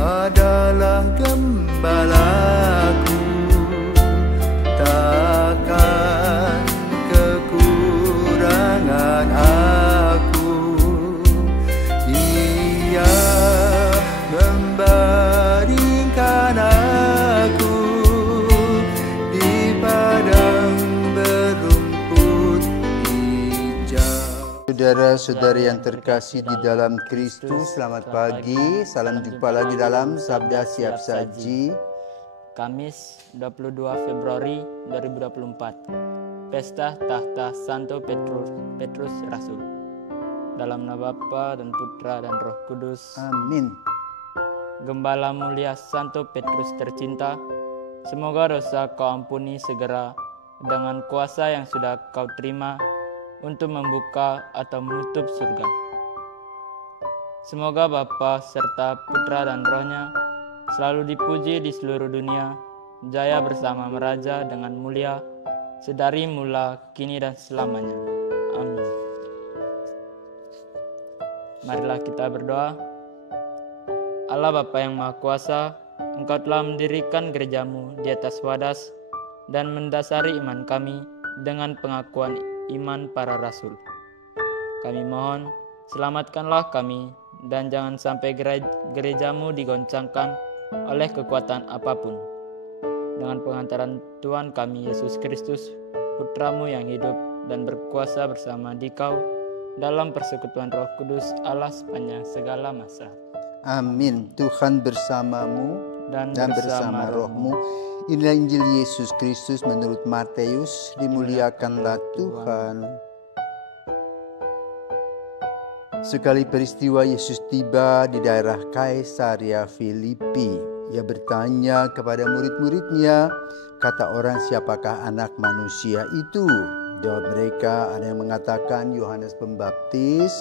adalah gembalaku, takkan kekurangan aku. Dia membaringkan aku di padang berumput hijau. Saudara-saudari yang terkasih di dalam Kristus, selamat pagi. Salam jumpa lagi dalam Sabda Siap Saji. Kamis 22 Februari 2024. Pesta Tahta Santo Petrus Rasul. Dalam nama Bapa dan Putra dan Roh Kudus. Amin. Gembala mulia Santo Petrus tercinta, semoga dosa kau ampuni segera dengan kuasa yang sudah kau terima untuk membuka atau menutup surga. Semoga Bapa serta Putra dan Roh-Nya selalu dipuji di seluruh dunia, jaya bersama meraja dengan mulia, sedari mula, kini dan selamanya. Amin. Marilah kita berdoa. Allah Bapa yang Maha Kuasa, Engkau telah mendirikan gerejamu di atas wadas dan mendasari iman kami dengan pengakuan iman para rasul. Kami mohon, selamatkanlah kami dan jangan sampai gerejamu digoncangkan oleh kekuatan apapun. Dengan pengantaran Tuhan kami Yesus Kristus, Putramu yang hidup dan berkuasa bersama Dikau dalam persekutuan Roh Kudus Allah sepanjang segala masa. Amin. Tuhan bersamamu dan bersama rohmu. Inilah Injil Yesus Kristus menurut Matius. Dimuliakanlah Tuhan. Sekali peristiwa Yesus tiba di daerah Kaisarea Filipi. Ia bertanya kepada murid-muridnya, kata orang, siapakah anak manusia itu? Jawab mereka, ada yang mengatakan Yohanes Pembaptis,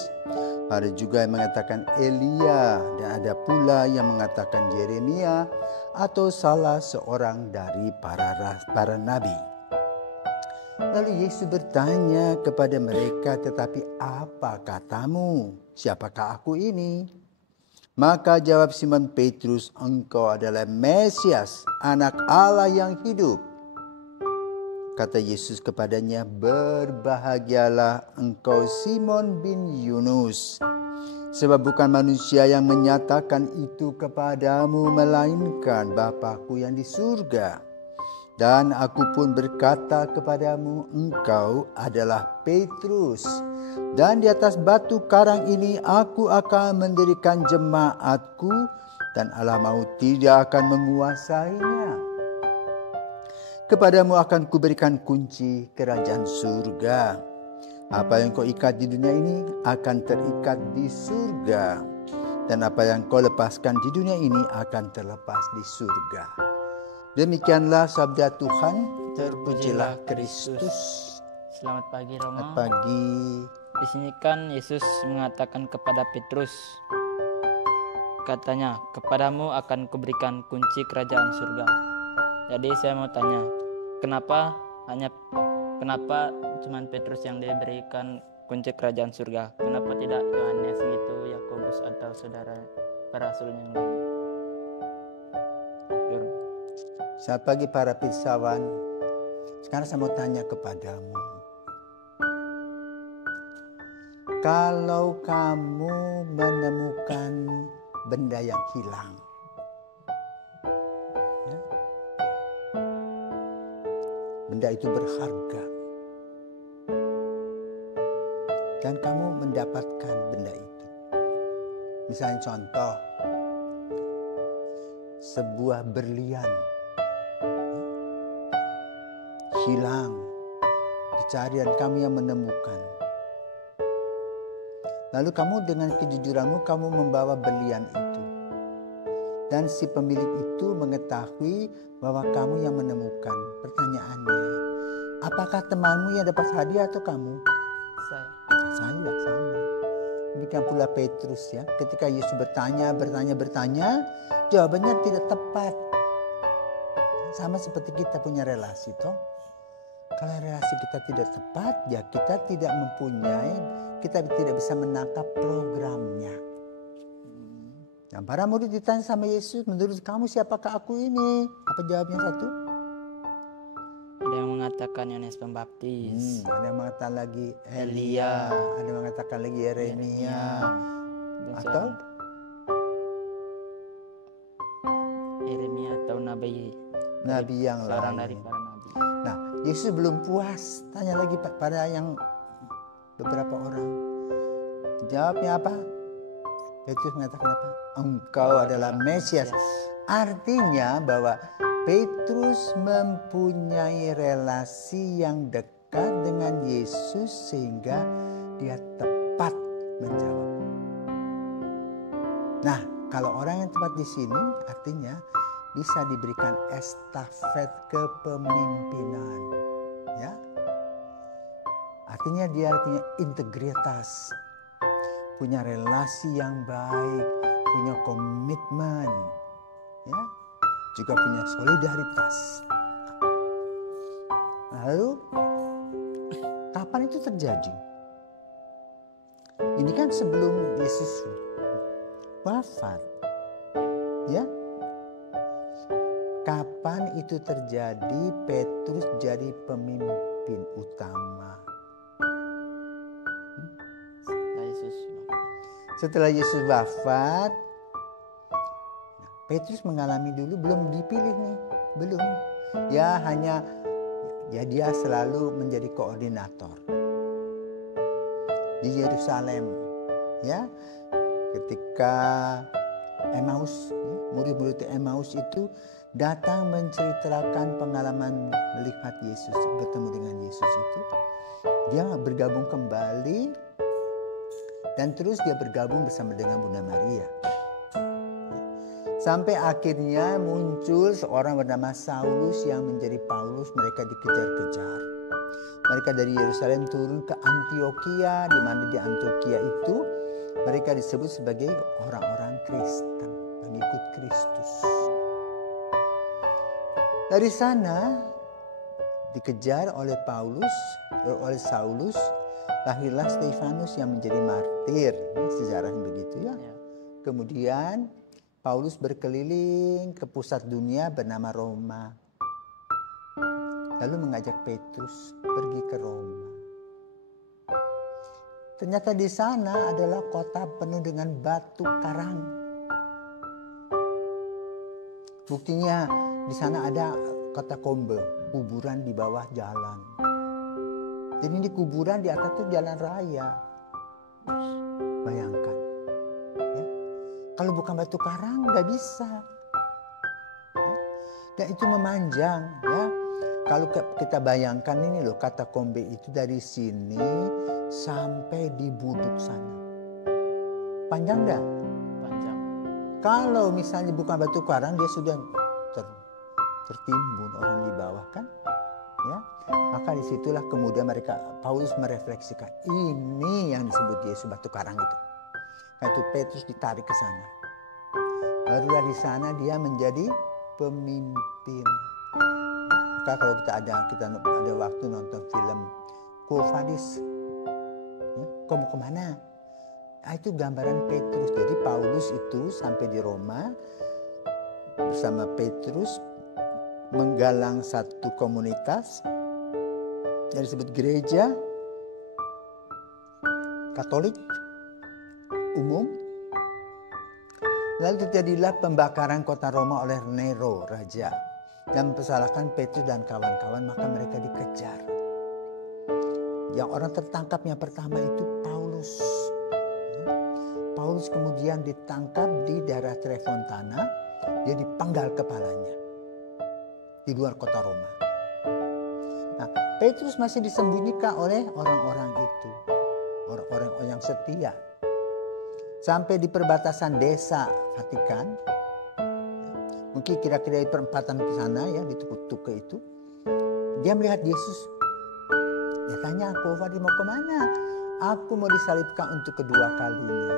ada juga yang mengatakan Elia, dan ada pula yang mengatakan Yeremia atau salah seorang dari para nabi. Lalu Yesus bertanya kepada mereka, tetapi apa katamu? Siapakah aku ini? Maka jawab Simon Petrus, engkau adalah Mesias, anak Allah yang hidup. Kata Yesus kepadanya, berbahagialah engkau Simon bin Yunus, sebab bukan manusia yang menyatakan itu kepadamu, melainkan Bapa-Ku yang di surga. Dan aku pun berkata kepadamu, engkau adalah Petrus, dan di atas batu karang ini aku akan mendirikan jemaatku, dan alam maut tidak akan menguasainya. Kepadamu akan kuberikan kunci kerajaan surga. Apa yang kau ikat di dunia ini akan terikat di surga, dan apa yang kau lepaskan di dunia ini akan terlepas di surga. Demikianlah sabda Tuhan. Terpujilah Kristus. Selamat pagi Romo. Selamat pagi. Di sini kan Yesus mengatakan kepada Petrus, katanya, kepadamu akan kuberikan kunci kerajaan surga. Jadi saya mau tanya, kenapa cuma Petrus yang diberikan kunci kerajaan surga? Kenapa tidak Yohanes gitu, Yakobus atau saudara para rasul yang lain? Selamat pagi para pirsawan. Sekarang saya mau tanya kepadamu. Kalau kamu menemukan benda yang hilang, ya, benda itu berharga, dan kamu mendapatkan benda itu. Misalnya contoh, sebuah berlian hilang, dicari dan kamu yang menemukan. Lalu kamu dengan kejujuranmu kamu membawa berlian itu, dan si pemilik itu mengetahui bahwa kamu yang menemukan. Pertanyaannya, apakah temanmu yang dapat hadiah atau kamu? Saya sama. Demikian pula Petrus, ya. Ketika Yesus bertanya, jawabannya tidak tepat. Sama seperti kita punya relasi, toh. Kalau relasi kita tidak tepat, ya kita tidak bisa menangkap programnya. Nah, para murid ditanya sama Yesus, menurut kamu siapakah aku ini? Apa jawabnya satu? Ada yang mengatakan Yohanes Pembaptis. Ada yang mengatakan lagi Elia. Elia. Ada yang mengatakan lagi Yeremia. Dan Atau Yeremia atau nabi yang seorang lain. dari para nabi. Nah, Yesus belum puas, tanya lagi pada yang beberapa orang. Jawabnya apa? Petrus mengatakan apa? Engkau adalah Mesias. Artinya bahwa Petrus mempunyai relasi yang dekat dengan Yesus sehingga dia tepat menjawab. Nah, kalau orang yang tepat di sini artinya bisa diberikan estafet kepemimpinan, ya. Artinya dia artinya integritas, punya relasi yang baik, punya komitmen, ya, juga punya solidaritas. Lalu kapan itu terjadi? Ini kan sebelum Yesus wafat, ya. Kapan itu terjadi? Petrus jadi pemimpin utama. Setelah Yesus wafat, Petrus mengalami dulu, belum dipilih nih, belum. Ya dia selalu menjadi koordinator di Yerusalem, ya. Ketika Emmaus, murid-murid Emmaus itu datang menceritakan pengalaman melihat Yesus, bertemu dengan Yesus itu, dia bergabung kembali dan terus dia bergabung bersama dengan Bunda Maria. Sampai akhirnya muncul seorang bernama Saulus yang menjadi Paulus. Mereka dikejar-kejar. Mereka dari Yerusalem turun ke Antioquia, di mana di Antioquia itu mereka disebut sebagai orang-orang Kristen, pengikut Kristus. Dari sana dikejar oleh Saulus, lahirlah Stefanus yang menjadi martir. Sejarahnya begitu, ya. Kemudian Paulus berkeliling ke pusat dunia bernama Roma. Lalu mengajak Petrus pergi ke Roma. Ternyata di sana adalah kota penuh dengan batu karang. Buktinya di sana ada katakombe, kuburan di bawah jalan. Jadi ini kuburan, di atas itu jalan raya. Bayangkan, ya. Kalau bukan batu karang nggak bisa, ya. Dan itu memanjang, ya. Kalau kita bayangkan ini loh, katakombe itu dari sini sampai di Buduk sana. Panjang nggak? Panjang. Kalau misalnya bukan batu karang, dia sudah tertimbun orang di bawah, kan? Ya, maka disitulah kemudian Paulus merefleksikan, ini yang disebut Yesus batu karang itu. Itu Petrus ditarik ke sana. Barulah di sana dia menjadi pemimpin. Maka kalau kita ada waktu nonton film Quo Vadis, ya, kamu kemana? Nah, itu gambaran Petrus. Jadi Paulus itu sampai di Roma bersama Petrus, menggalang satu komunitas yang disebut gereja Katolik umum. Lalu terjadilah pembakaran kota Roma oleh Nero, raja, dan mempersalahkan Petrus dan kawan-kawan, maka mereka dikejar. Yang orang tertangkap yang pertama itu Paulus. Paulus kemudian ditangkap di daerah Trefontana, dia dipenggal kepalanya di luar kota Roma. Nah, Petrus masih disembunyikan oleh orang-orang itu, orang-orang yang setia. Sampai di perbatasan desa Vatikan, mungkin kira-kira di perempatan ke sana, ya, di Tuke itu, dia melihat Yesus. Dia tanya, "Aku mau kemana?" "Aku mau disalibkan untuk kedua kalinya."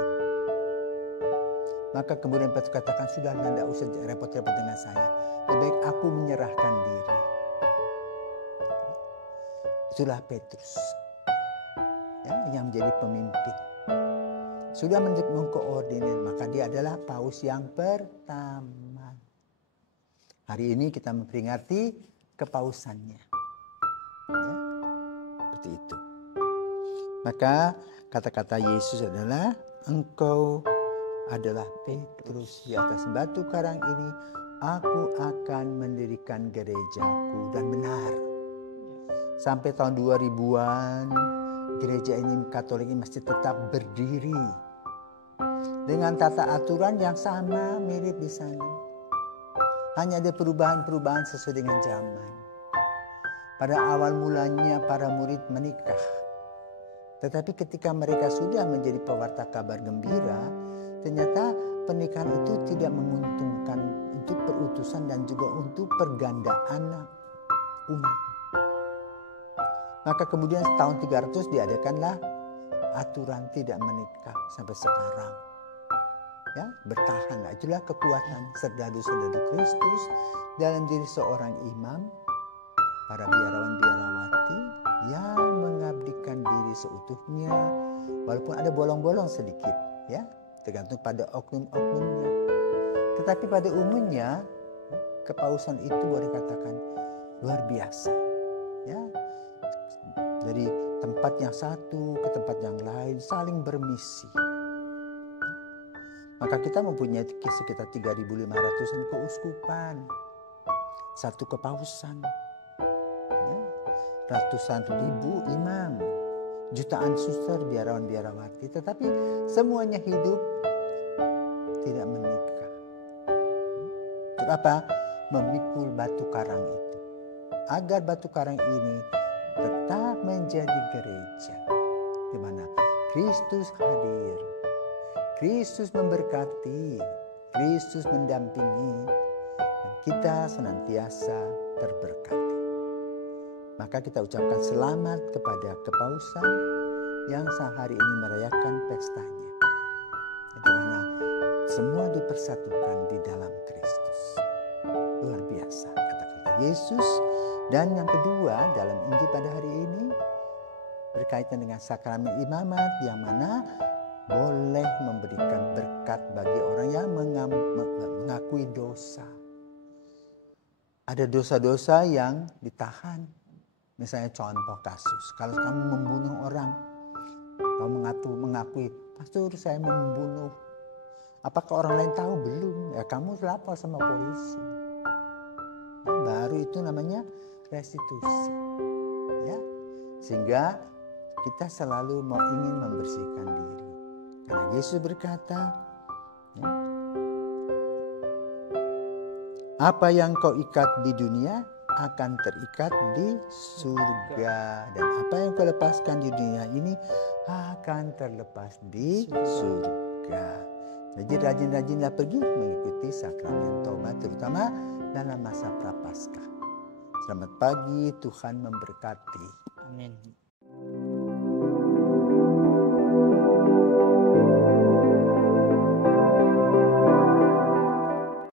Maka kemudian Petrus katakan, "Sudah, tidak usah repot-repot dengan saya. Lebih baik aku menyerahkan diri." Itulah Petrus, ya, yang menjadi pemimpin. sudah mengkoordinir, maka dia adalah paus yang pertama. Hari ini kita memperingati kepausannya. Ya, seperti itu. Maka kata-kata Yesus adalah, engkau adalah Petrus, di atas batu karang ini aku akan mendirikan gerejaku. Dan benar, sampai tahun 2000-an gereja ini, Katolik ini masih tetap berdiri dengan tata aturan yang sama, mirip di sana. Hanya ada perubahan-perubahan sesuai dengan zaman. Pada awal mulanya para murid menikah, tetapi ketika mereka sudah menjadi pewarta kabar gembira, ternyata pernikahan itu tidak menguntungkan untuk perutusan dan juga untuk pergandaan umat. Maka kemudian tahun 300 diadakanlah aturan tidak menikah sampai sekarang. Ya, bertahanlah. Itulah kekuatan serdadu-serdadu Kristus dalam diri seorang imam, para biarawan-biarawati yang mengabdikan diri seutuhnya, walaupun ada bolong-bolong sedikit, ya, tergantung pada oknum-oknumnya. Tetapi pada umumnya kepausan itu boleh katakan luar biasa, ya. Dari tempat yang satu ke tempat yang lain saling bermisi. Maka kita mempunyai sekitar 3.500-an keuskupan, satu kepausan, ya, ratusan ribu imam, jutaan suster, biarawan-biarawati, tetapi semuanya hidup tidak menikah. Untuk apa? Memikul batu karang itu, agar batu karang ini tetap menjadi gereja, di mana Kristus hadir, Kristus memberkati, Kristus mendampingi, dan kita senantiasa terberkati. Maka kita ucapkan selamat kepada kepausan yang sehari ini merayakan pestanya, di mana semua dipersatukan di dalam Kristus. Luar biasa kata-kata Yesus. Dan yang kedua dalam Injil pada hari ini berkaitan dengan sakramen imamat, yang mana boleh memberikan berkat bagi orang yang mengakui dosa. Ada dosa-dosa yang ditahan. Misalnya contoh kasus, kalau kamu membunuh orang, kamu mengakui, pastor saya membunuh. Apakah orang lain tahu? Belum. Ya kamu lapor sama polisi. Baru itu namanya restitusi, ya, sehingga kita selalu ingin membersihkan diri, karena Yesus berkata, ya, apa yang kau ikat di dunia akan terikat di surga, dan apa yang kau lepaskan di dunia ini akan terlepas di surga. Jadi rajin-rajinlah pergi mengikuti sakramen tobat, terutama dalam masa Prapaskah. Selamat pagi, Tuhan memberkati. Amin.